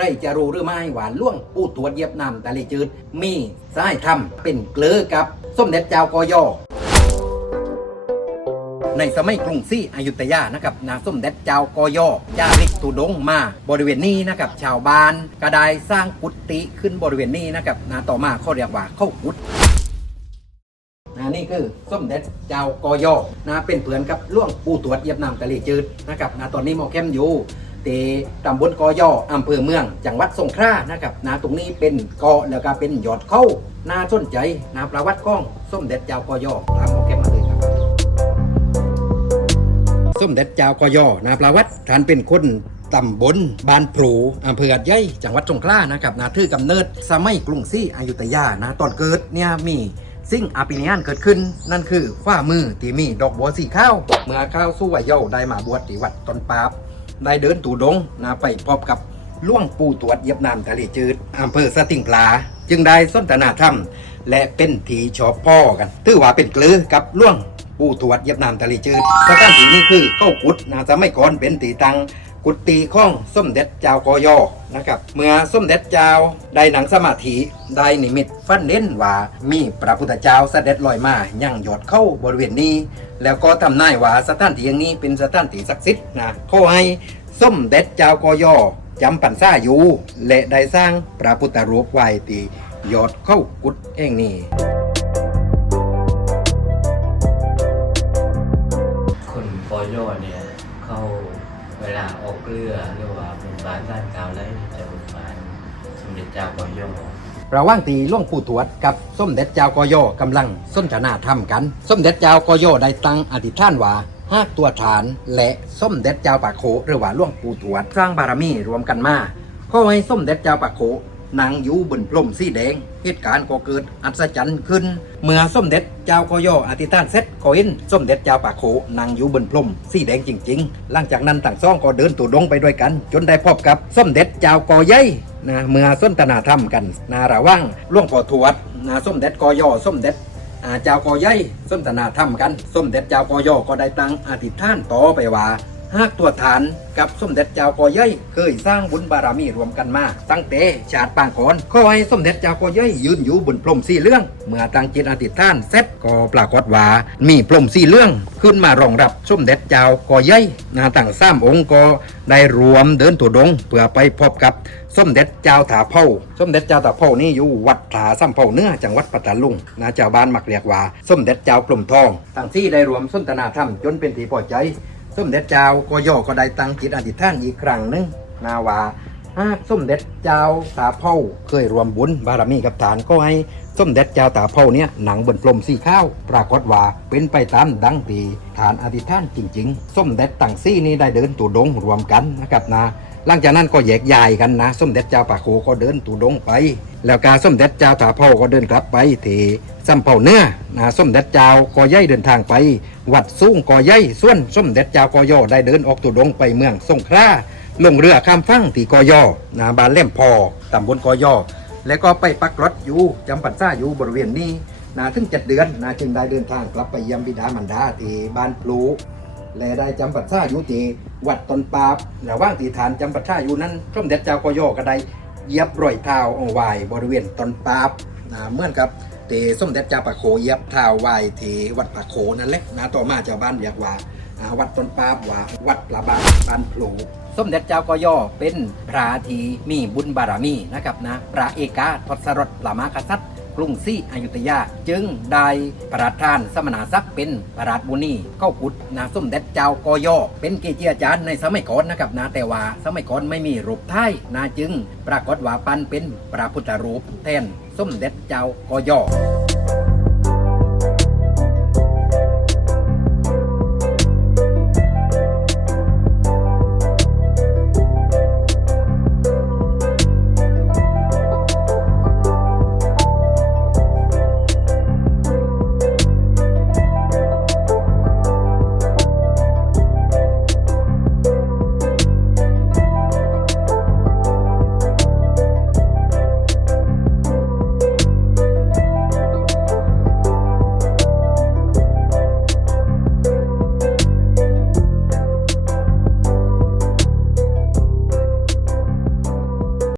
รจะรู้หรือไม่หว่าล่วงปูตรวเยียบนำตะเลจืด มีสายธรรมเป็นเกลือกับส้มเด็จเจ้ากอยอในสมัยกรุงศรีอยุธยานะครับนาส้มเด็จเจ้ากอยอจาริกตุดงมาบริเวณนี้นะครับชาวบ้านก็ไดสร้างกุฏิขึ้นบริเวณนี้นะครับนาต่อมาเขาเรียกว่าเข้ากุฏนะนี่คือส้มเด็จเจ้ากอยอนะเป็นเพื่อนกับล่วงปูตรวจเยียบนำตะเลจืดนะครับนะตอนนี้หมอเข้มอยู่ ที่ตำบลกอยออำเภอเมือง จังหวัดสงขลานะครับนะตรงนี้เป็นเกาะแล้วก็เป็นยอดเข้าน่าสนใจนะประวัติของส้มเด็จเจ้ากอยอตามหมอเข้มมาเลยครับส้มเด็จเจ้ากอยอนาประวัติท่านเป็นคนตำบลบานพลูอำเภอหัดใหญ่จังหวัดสงขลานะครับนาทือกำเนิดสมัยกรุงศรีอยุธยานะตอนเกิดเนี่ยมีสิ่งอาปินียานเกิดขึ้น นั่นคือฝ้ามือที่มีดอกบัวสีข้าว เมื่อข้าวสู้วัยเยาว์ได้มาบวชที่วัดตนปาบ ได้เดินตู่ดงนะไปพบกับล่วงปูตรวจเย็บน้ำทะเลจืดอำเภอสติงปลา จึงได้สนทนาธรรม และเป็นทีชอบพ่อกันถือว่าเป็นเกลือกับล่วงปูตรวจเย็บน้ำทะเลจืดสถานที่นี้คือเข้ากุดนะจะไม่ก่อนเป็นตีตัง กุฏิข้องส้มเด็จเจ้ากอยอนะครับ เมื่อส้มเด็จเจ้าได้หนังสมาธิได้นิมิตฟันเน้นว่ามีพระพุทธเจ้าเสด็จลอยมายั่งหยดเข้าบริเวณนี้ แล้วก็ทำนายว่าสถานที่อย่างนี้เป็นสถานที่ศักดิ์สิทธิ์นะเขอให้ส้มเด็จเจ้ากอยอจำปันซ่าอยู่และได้สร้างพระพุทธรูปไว้ที่ยดเข้ากุดเองนี่คนปอยอเนี่ยเขา เวลาออกเรือหรือว่าบุญบานด้านกาวไล่จะบุญบานสมเด็จเจ้ากอยอระหว่างตีล่วงปู่ตรวจกับส้มเด็ดเจ้ากอยอกำลังส้นทนาทำกัน ส้มเด็ดเจ้ากอยอได้ตั้งอธิษฐานว่าหากตัวฐานและส้มเด็ดเจ้าปากโขหรือว่าล่วงปู่ตรวจสร้างบารมีรวมกันมาขอให้ส้มเด็ดเจ้าปากโข นางอยู่บนพรมสีแดง เหตุการณ์ก็เกิดอัศจรรย์ขึ้น เมื่อส้มเด็จเจ้ากอยออธิษฐานเสร็จก็เห็นส้มเด็จเจ้าปากโขนางอยู่บนพรมสีแดงจริง ๆ หลังจากนั้นต่างซ่องก็เดินตู่ดงไปด้วยกัน จนได้พบกับส้มเด็จเจ้ากอใหญ่นะเมื่อส้นตนาธรรมกัน นาระว่างล่วงพ่อทวดนาส้มเด็จกอยอส้มเด็จเจ้ากอใหญ่ส้นตนาธรรมกันส้มเด็จเจ้ากอยอก็ได้ตั้งอธิษฐานต่อไปว่า หากตัวฐานกับส้มเด็จเจ้ากอใหญ่เคยสร้างบุญบารมีรวมกันมา ตั้งแต่ชาติปางก่อนขอให้ส้มเด็จเจ้ากอใหญ่ยืนอยู่บนพรมสีเหลือง เมื่อตั้งจิตอธิษฐานเสร็จก็ปรากฏว่ามีพรมสีเหลืองขึ้นมารองรับส้มเด็จเจ้ากอใหญ่นาตั้งสามองค์ก็ได้รวมเดินตัวดงเพื่อไปพบกับส้มเด็จเจ้าถาเผาส้มเด็จเจ้าถาเผานี่อยู่วัดถาซ้ำเผาเนื้อจังหวัดปัตตาลุงนาเจ้าบ้านมักเรียกว่าส้มเด็จเจ้ากลุ่มทองทั้งที่ได้รวมสนทนาธรรมจนเป็นที่พอใจ ส้มเด็ดเจ้าก็ย่อก็ได้ตั้งจิตอธิษฐานอีกครั้งหนึ่งนาว่าหากส้มเด็ดเจ้าตาเผาเคยรวมบุญบารมีกับฐานก็ให้ส้มเด็ดเจ้าตาเผาเนี่ยหนังบนกลมสีข้าว ปรากฏว่าเป็นไปตามดังตีฐานอธิษฐานจริง ๆ ส้มเด็ดตั้งซี่นี้ได้เดินตู่ดงรวมกันนะครับนะ หลังจากนั้นก็แยกย้ายกันนะส้มเด็จเจ้าปากโขก็เดินตูดงไป แล้วกาส้มเด็จเจ้าถาเผาก็เดินกลับไปที่ซ้ำเผาเนื้อนะส้มเด็จเจ้าก็ย่อยเดินทางไป วัดสูงก็ย่อยส่วนส้มเด็จเจ้าก็ย่อได้เดินออกตูดงไปเมืองสงขลาลงเรือข้ามฝั่งที่กอย่อนาบานเล่มพอตำบลกอย่อแล้วก็ไปปักรถอยู่จำปันซ่าอยู่บริเวณนี้นะถึงเจ็ดเดือนนะจึงได้เดินทางกลับไปเยี่ยมบิดามารดาที่บ้านพลู และได้จำปัดซ่าอยู่ที่วัดตนปาบระหว่างที่ฐานจำปัดซ่าอยู่นั้นสมเด็จเจ้ากอยอก็ได้เยียบรอยเท้าเอาไว้บริเวณตนปาบนะเหมือนกับที่สมเด็จเจ้าปะโขเยียบเท้าไว้ที่วัดปะโขนั่นแหละนะต่อมาชาวบ้านเรียกว่าวัดตนปาบว่าวัดประบาบ้านพลูสมเด็จเจ้ากอยอเป็นพระทีมีบุญบารมีนะครับนะพระเอกาทศรถปรามากษัต รุงศรีอยุธยา จึงได้ประราชทานสมณศักดิ์เป็นประราชบุนีเข้ากุดนาสมเด็จเจ้ากอยอเป็นเกจิอาจารย์ในสมัยก่อนนะครับนาแต่ว่าสมัยก่อนไม่มีรูปไทยนาจึง ปรากฏว่าปันเป็นพระพุทธรูปแทนสมเด็จเจ้ากอยอ